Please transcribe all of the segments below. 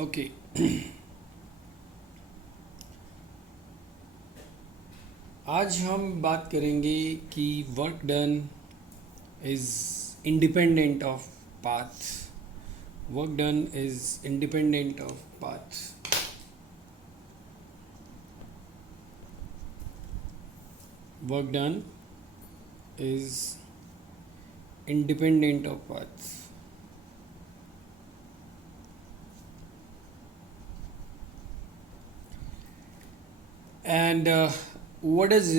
Okay. आज हम बात करेंगे कि work done is independent of path. Work done is independent of path. Work done is independent of paths. And what does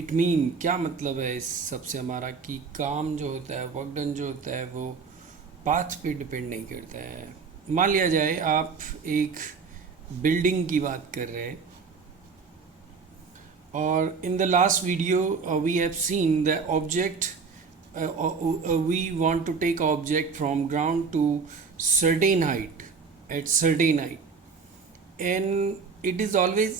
it mean? क्या मतलब है इस सबसे हमारा कि काम जो होता है, वर्क डन जो होता है वो पाथ पे डिपेंड नहीं करता है। मान लिया जाए आप एक बिल्डिंग की बात कर रहे हैं और in the last video we have seen the object we want to take object from ground to certain height at certain height, and it is always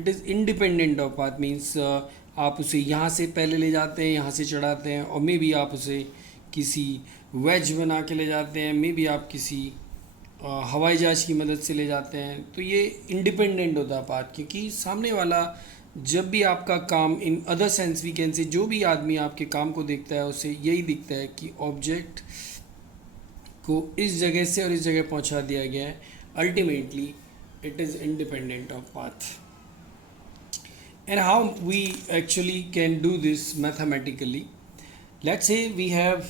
it is independent of path means आप उसे यहाँ से पहले ले जाते हैं, यहाँ से चढ़ाते हैं, और मे बी आप उसे किसी वेज बना के ले जाते हैं, मे बी आप किसी हवाई जहाज़ की मदद से ले जाते हैं। तो ये इंडिपेंडेंट होता है पाथ, क्योंकि सामने वाला जब भी आपका काम in other sense we can say जो भी आदमी आपके काम को देखता है उसे यही दिखता है कि ऑब्जेक्ट को इस जगह से और इस जगह पहुंचा दिया गया है। Ultimately it is independent of path. And how we actually can do this mathematically? Let's say we have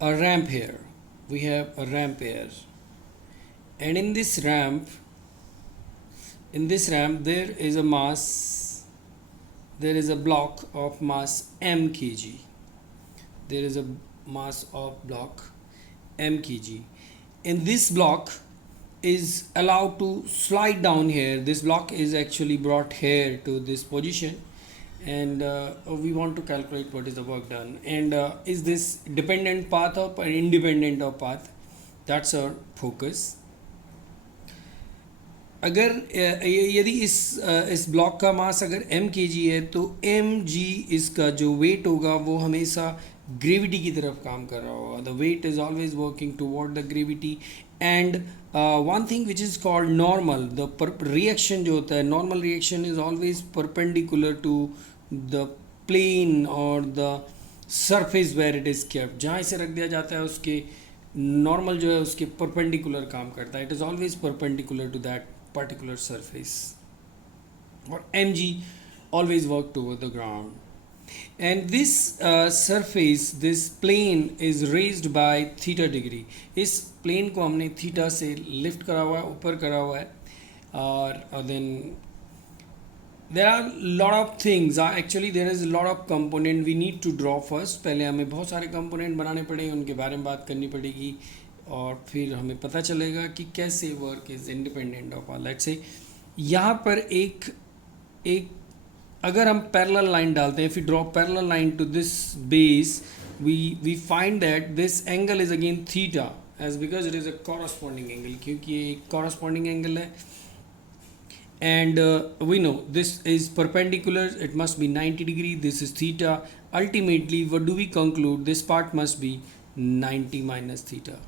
a ramp here. We have a ramp here, and in this ramp there is a mass, there is a block of mass m kg. There is a mass of block m kg, and this block is allowed to slide down here. This block is actually brought here to this position, and we want to calculate what is the work done, and is this dependent path or independent of path? That's our focus. अगर यदि इस block का मास अगर m kg है तो mg इसका जो wait होगा वो हमेशा ग्रेविटी की तरफ काम कर रहा होगा। The weight is always working toward the gravity, and one thing which is called normal, the reaction जो होता है, normal reaction is always perpendicular to the plane और the surface where it is kept. जहाँ इसे रख दिया जाता है उसके नॉर्मल जो है उसके परपेंडिकुलर काम करता है। It is always perpendicular to that particular surface, or mg always work toward the ground, and this surface, this plane is raised by theta degree. इस plane को हमने theta से lift करा हुआ है, ऊपर करा हुआ है, और then there are lot of things, actually there is a lot of component we need to draw first. पहले हमें बहुत सारे component बनाने पड़ेंगे, उनके बारे में बात करनी पड़ेगी, और फिर हमें पता चलेगा कि कैसे work is independent of. Let's say यहाँ पर एक अगर हम पैरेलल लाइन डालते हैं, फिर draw parallel line to this base, we find that this angle is again theta, as because it is a corresponding angle, क्योंकि ये एक कॉरस्पॉन्डिंग एंगल है, and we know this is perpendicular, it must be 90 degree, this is theta. Ultimately what do we conclude? This part must be 90 minus theta.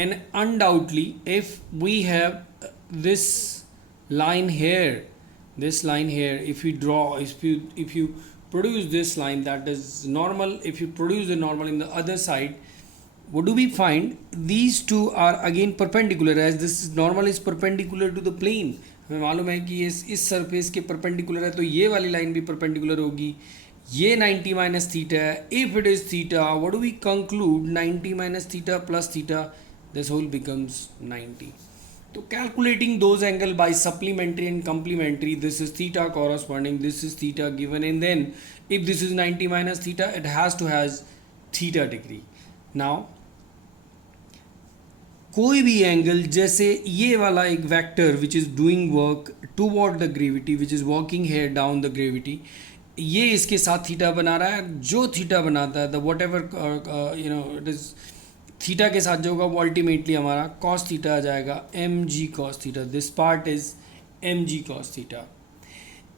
And undoubtedly if we have this line here, if you draw, if you produce this line, that is normal. If you produce the normal in the other side, what do we find? These two are again perpendicular, as this normal is perpendicular to the plane. हमें मालूम है कि इस surface के perpendicular है, तो ये वाली लाइन भी परपेंडिकुलर होगी। ये 90 माइनस थीटा है। If it is theta, what do we conclude? 90 minus theta plus theta, this whole becomes 90. तो calculating those angle by supplementary and complementary, this is theta corresponding, this is theta given, and then if this is 90 minus theta, it has to has theta degree. Now कोई भी angle, जैसे ये वाला एक vector which is doing work toward the gravity, which is working here down the gravity, ये इसके साथ theta बना रहा है। जो थीटा बनाता है, the what ever it is theta के साथ जो होगा वो अल्टीमेटली हमारा कॉस थीटा आ जाएगा, M G cos theta. This part is M G cos theta.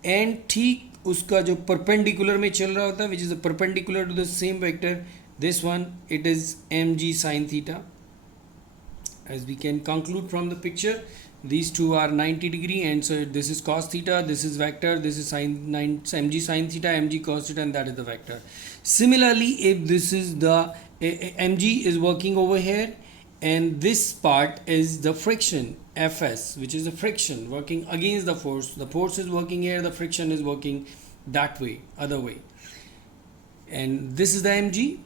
And ठीक उसका जो परपेंडिकुलर में चल रहा होता है, which is perpendicular to the same vector, This one, it is mg sine theta. As we can conclude from the picture, these two are 90 degree, and so this is cos theta, this is vector, this is mg sine theta, mg cos theta, and that is the vector. Similarly, if this is the mg is working over here, and this part is the friction fs, which is the friction working against the force is working here, the friction is working that way, other way, and this is the mg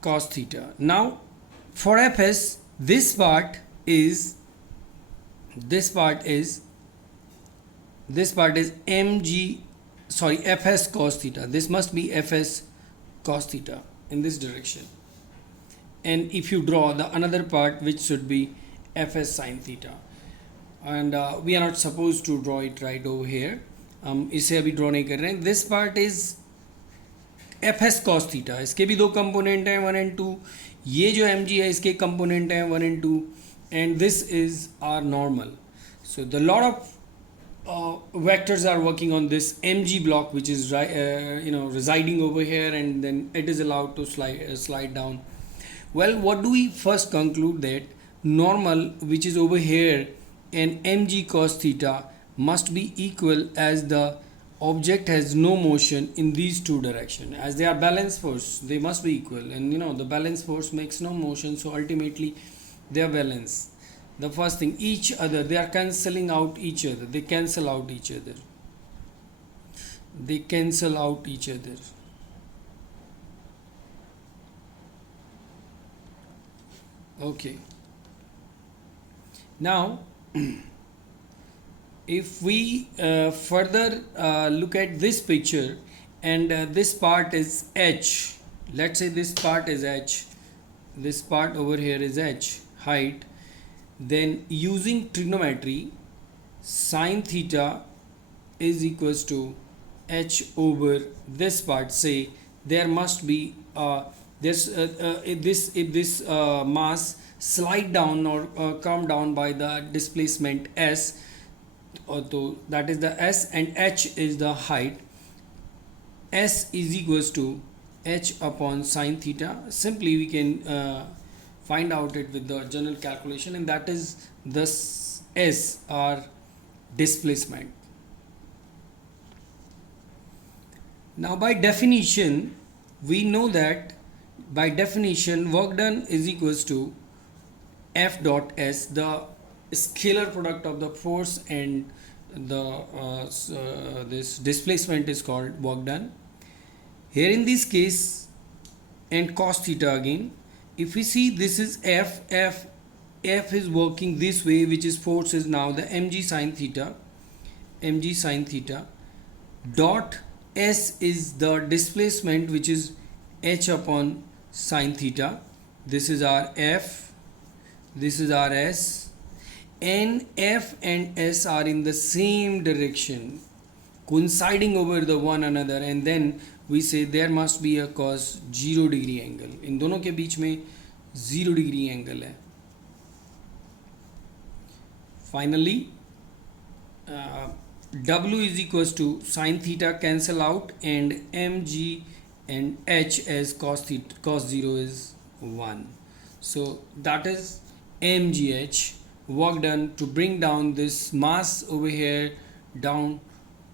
cos theta. Now for fs, this part is mg, sorry, fs cos theta. This must be fs cos theta in this direction, and if you draw the another part, which should be fs sin theta, and we are not supposed to draw it right over here, इसे अभी draw नहीं कर रहे हैं. This part is fs cos theta. इसके भी दो component हैं, 1 and 2. ये जो mg है, इसके component हैं 1 and 2, and this is our normal. So the lot of vectors are working on this mg block, which is residing over here, and then it is allowed to slide down. Well, what do we first conclude? That normal, which is over here, and mg cos theta must be equal, as the object has no motion in these two directions. As they are balanced force, they must be equal, and the balanced force makes no motion, so ultimately they are balanced. The first thing, each other, they are cancelling out each other, they cancel out each other, they cancel out each other. Okay, now if we further look at this picture, and this part is h, let's say this part is h, this part over here is h height, then using trigonometry, sine theta is equals to h over this part. Say there must be if this mass slide down or come down by the displacement s, so that is the s, and h is the height. S is equals to h upon sine theta. Simply we can find out it with the general calculation, and that is the s, or displacement. Now by definition, we know that by definition work done is equals to F dot S, the scalar product of the force and the this displacement is called work done. Here in this case, and cos theta again, if we see this is F is working this way, which is force is now the mg sine theta, dot S is the displacement, which is h upon sine theta. This is our F, this is our S, and F and S are in the same direction, coinciding over the one another, and then we say there must be a cos 0 degree angle. इन दोनों के बीच में 0 degree angle है. Finally, W is equals to sine theta cancel out, and mg and h as cos 0 is 1. So that is mgh, work done to bring down this mass over here down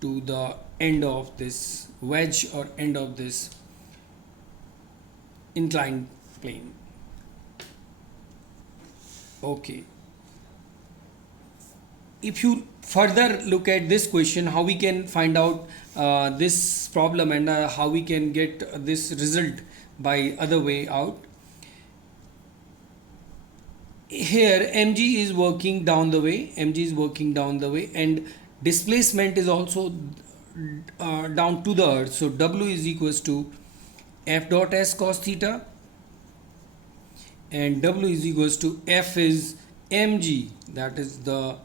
to the end of this wedge or end of this inclined plane. Okay, if you further look at this question, how we can find out this problem, and how we can get this result by other way out. Here mg is working down the way, and displacement is also down to the earth. So W is equals to F dot S cos theta, and W is equals to F is mg, that is the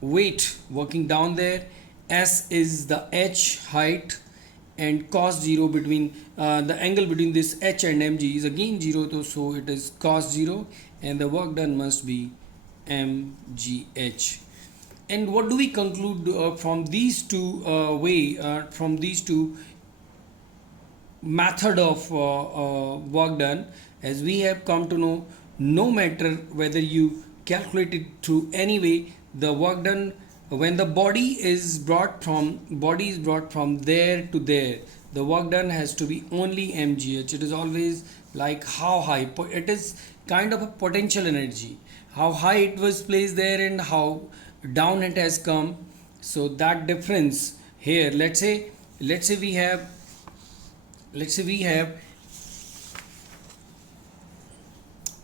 weight working down there, S is the h height, and cos 0 between the angle between this h and mg is again 0, so it is cos 0, and the work done must be mgh. And what do we conclude from these two method of work done, as we have come to know, no matter whether you calculate it through any way, the work done when the body is brought from there to there, the work done has to be only mgh. It is always like how high it is, kind of a potential energy, how high it was placed there and how down it has come. So that difference here, let's say we have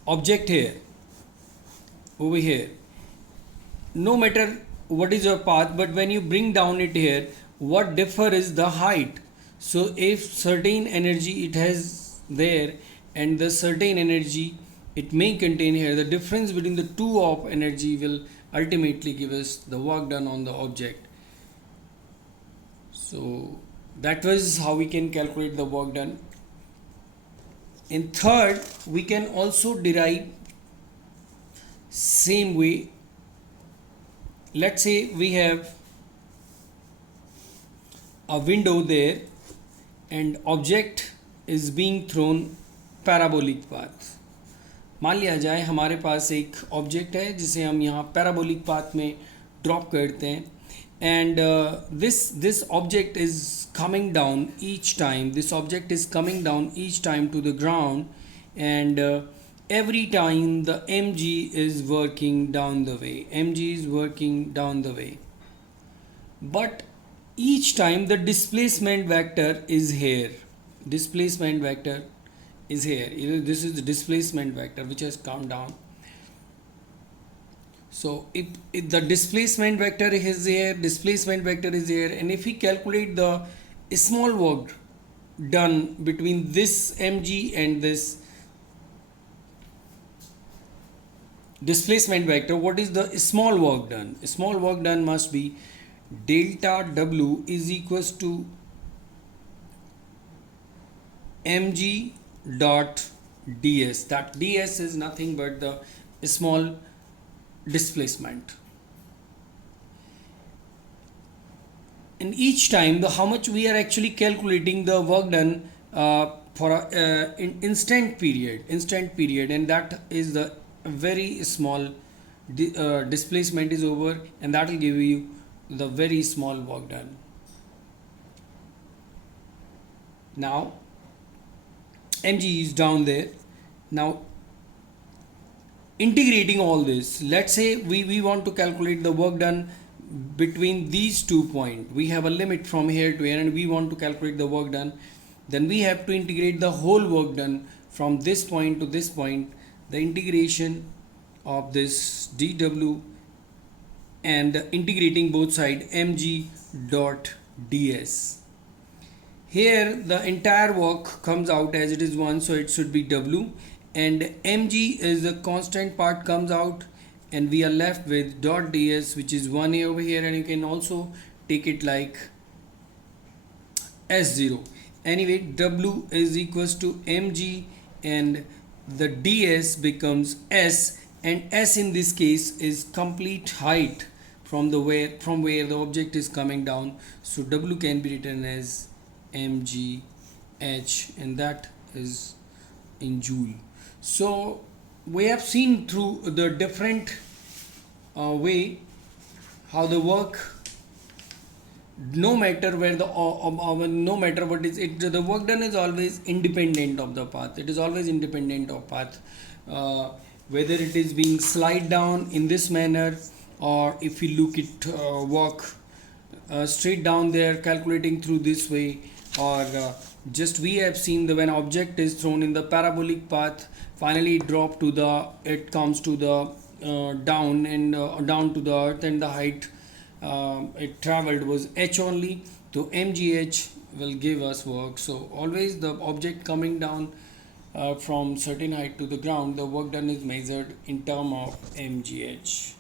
object here, over here, no matter what is your path, but when you bring down it here, what differ is the height. So if certain energy it has there and the certain energy it may contain here, the difference between the two of energy will ultimately give us the work done on the object. So that was how we can calculate the work done. In third, we can also derive same way. Let's say we have a window there and object is being thrown parabolic path. मान लिया जाए हमारे पास एक object है जिसे हम यहाँ parabolic path में ड्रॉप करते हैं, and this object is coming down each time, this object is coming down each time to the ground, and every time the mg is working down the way, mg is working down the way, but each time the displacement vector is here, displacement vector is here. This is the displacement vector which has come down. So if the displacement vector is here, displacement vector is here, and if we calculate the small work done between this mg and this displacement vector, what is the small work done? Small work done must be delta w is equals to mg dot ds. That ds is nothing but the small displacement, and each time the how much we are actually calculating the work done for a instant period, and that is the very small displacement is over, and that will give you the very small work done. Now mg is down there. Now integrating all this, let's say we want to calculate the work done between these 2 points. We have a limit from here to here and we want to calculate the work done, then we have to integrate the whole work done from this point to this point, the integration of this dw and integrating both side mg dot ds. Here the entire work comes out as it is 1, so it should be w, and mg is the constant part comes out, and we are left with dot ds, which is 1 over here, and you can also take it like s0. Anyway, w is equals to mg and the ds becomes s, and s in this case is complete height from where the object is coming down. So w can be written as mgh, and that is in joule. So we have seen through the different way how the work, no matter where the no matter what is it, the work done is always independent of the path. It is always independent of path, whether it is being slide down in this manner, or if you look at work straight down there calculating through this way, or just we have seen that when object is thrown in the parabolic path, finally it comes to the down and down to the earth, and the height it traveled was h only, so mgh will give us work. So always the object coming down from certain height to the ground, the work done is measured in term of mgh.